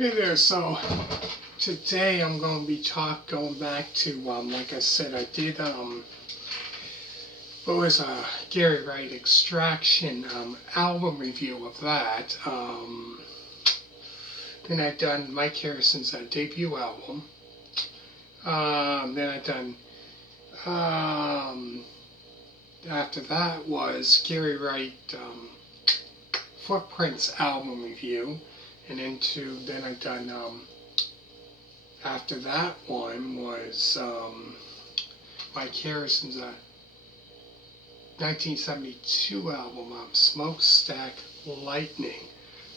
Hey there, so today I'm going to be going back to, like I said, I did, what was Gary Wright Extraction album review of that. Then I've done Mike Harrison's debut album. Then I've done, after that was Gary Wright Footprints album review. And then I've done, after that one was Mike Harrison's 1972 album, Smokestack Lightning.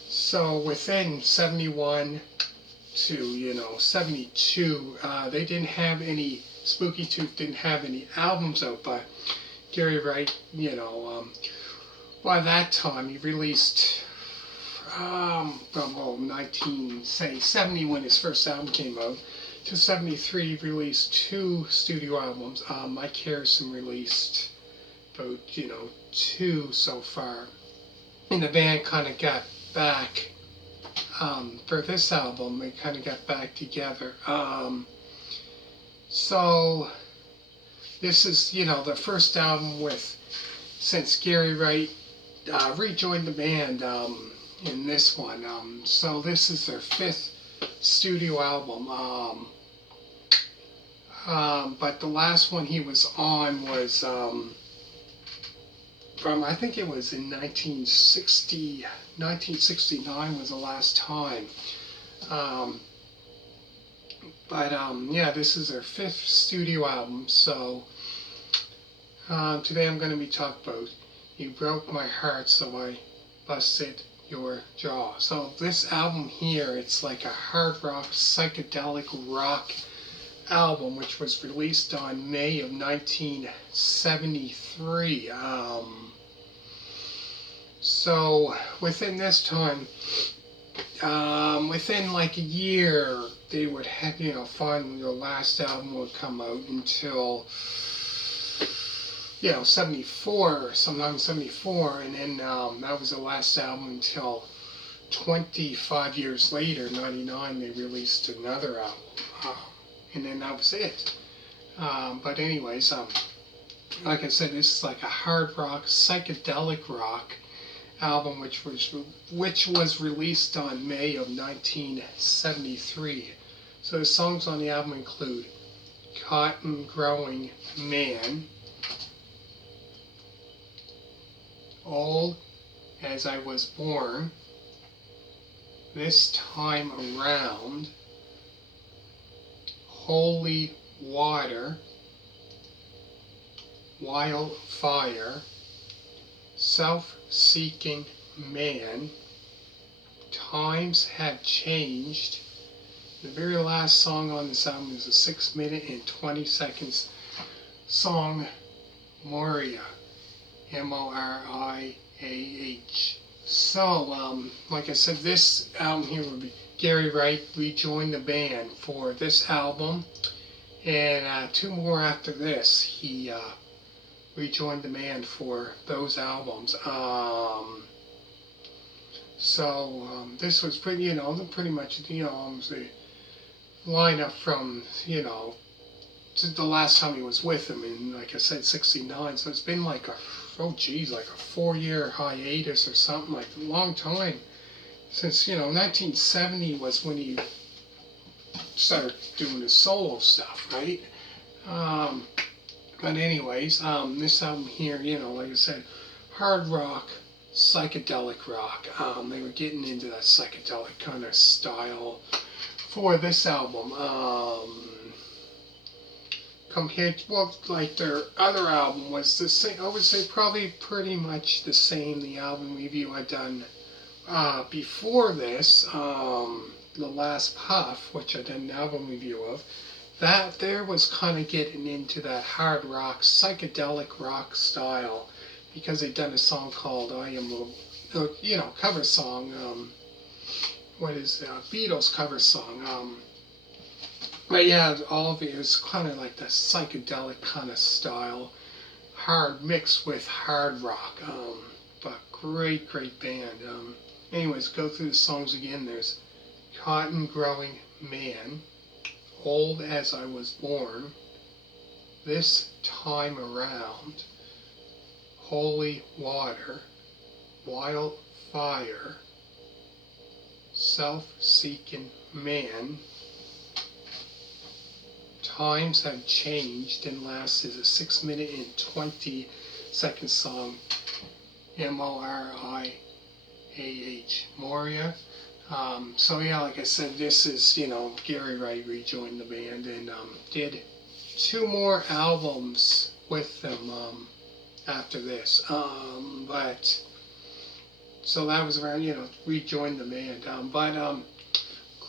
So within 71 to 72, they didn't have any, Spooky Tooth didn't have any albums out, but Gary Wright, by that time he released from 1970 when his first album came out to 73 he released 2 studio albums. Mike Harrison released about 2 so far, and the band kind of got back for this album. They kind of got back together. So this is the first album since Gary Wright rejoined the band. In this one, so this is their 5th studio album, but the last one he was on was from, I think it was in 1969 was the last time, yeah, this is their 5th studio album. So today I'm going to be talking about You Broke My Heart, So I Busted Your Jaw. So this album here, it's like a hard rock, psychedelic rock album, which was released on May of 1973. So within this time, within like a year, they would have, finally the last album would come out until 74, sometime 74, and then that was the last album until 25 years later, 99, they released another album, and then that was it. But anyways, like I said, this is like a hard rock, psychedelic rock album, which was released on May of 1973. So the songs on the album include Cotton Growing Man, Old as I Was Born, This Time Around, Holy Water, Wildfire, Self-Seeking Man, Times Have Changed. The very last song on this album is a 6-minute and 20 seconds song, Moriah. Moriah. So, like I said, this album here would be Gary Wright rejoined the band for this album, and 2 more after this, he rejoined the band for those albums. This was pretty much, almost the lineup from, to the last time he was with them in, like I said, 69. So it's been like a 4-year hiatus or something, like a long time since 1970 was when he started doing his solo stuff, right? But anyways, this album here, like I said, hard rock, psychedelic rock. They were getting into that psychedelic kind of style for this album. Compared to, like their other album was the same, I would say probably pretty much the same, the album review I'd done before this, The Last Puff, which I did an album review of. That there was kind of getting into that hard rock, psychedelic rock style, because they'd done a song called I Am, cover song, Beatles cover song, but yeah, all of it was kind of like that psychedelic kind of style, hard mixed with hard rock, but great band. Anyways, go through the songs again. There's Cotton Growing Man, Old as I Was Born, This Time Around, Holy Water, Wildfire, Self-Seeking Man, Times Have Changed, and last is a 6-minute and 20-second song, Moriah, Moriah. So yeah, like I said, this is, Gary Wright rejoined the band and did 2 more albums with them after this. But so that was around, rejoined the band.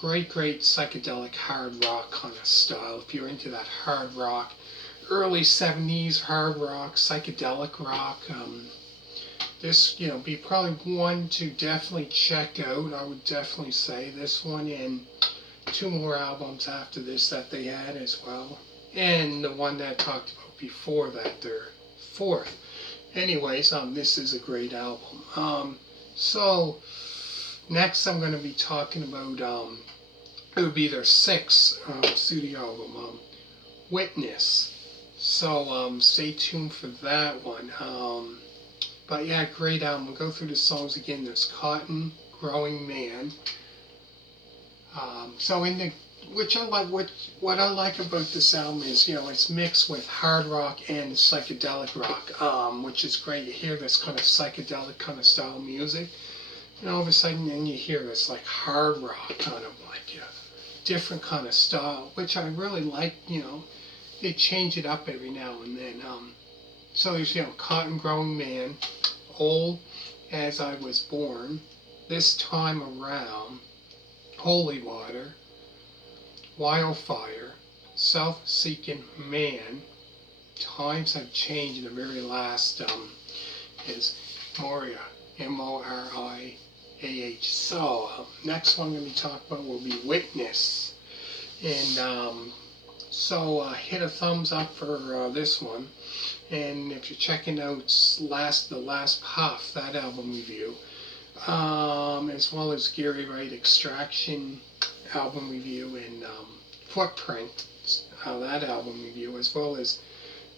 Great psychedelic hard rock kind of style. If you're into that hard rock, early 70s hard rock, psychedelic rock, this, be probably one to definitely check out. I would definitely say this one and 2 more albums after this that they had as well. And the one that I talked about before that, their 4th. Anyways, this is a great album. So next I'm going to be talking about, it would be their 6th studio album, Witness. So stay tuned for that one. But yeah, great album. We'll go through the songs again. There's Cotton Growing Man. Which I like. What I like about this album is, it's mixed with hard rock and psychedelic rock, which is great. You hear this kind of psychedelic kind of style music, and all of a sudden, then you hear this like hard rock kind of like different kind of style, which I really like. They change it up every now and then. So there's, Cotton Growing Man, Old as I Was Born, This Time Around, Holy Water, Wildfire, Self-Seeking Man, Times Have Changed, and the very last is Moriah, Moriah. So next one I'm going to be talking about will be Witness. And hit a thumbs up for this one. And if you're checking out the last Puff, that album review, as well as Gary Wright Extraction album review and Footprint, that album review, as well as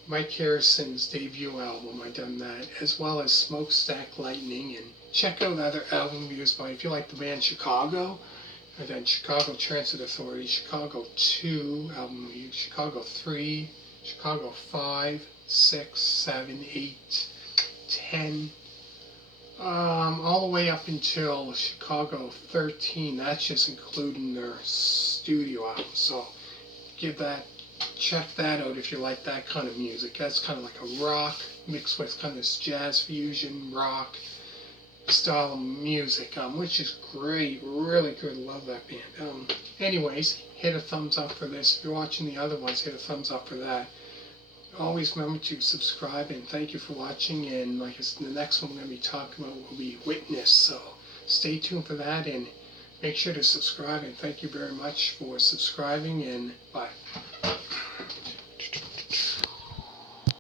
Mike Harrison's debut album, I done that, as well as Smokestack Lightning, and check out other album reviews by, if you like the band Chicago, and then Chicago Transit Authority, Chicago 2 album review, Chicago 3, Chicago 5, 6, 7, 8, 10, all the way up until Chicago 13. That's just including their studio album. So check that out if you like that kind of music. That's kind of like a rock mixed with kind of this jazz fusion rock style of music, which is great, really good. Love that band. Anyways, hit a thumbs up for this. If you're watching the other ones, hit a thumbs up for that. Always remember to subscribe, and thank you for watching. And like I said, the next one we're going to be talking about will be Witness. So stay tuned for that, and make sure to subscribe. And thank you very much for subscribing. And bye.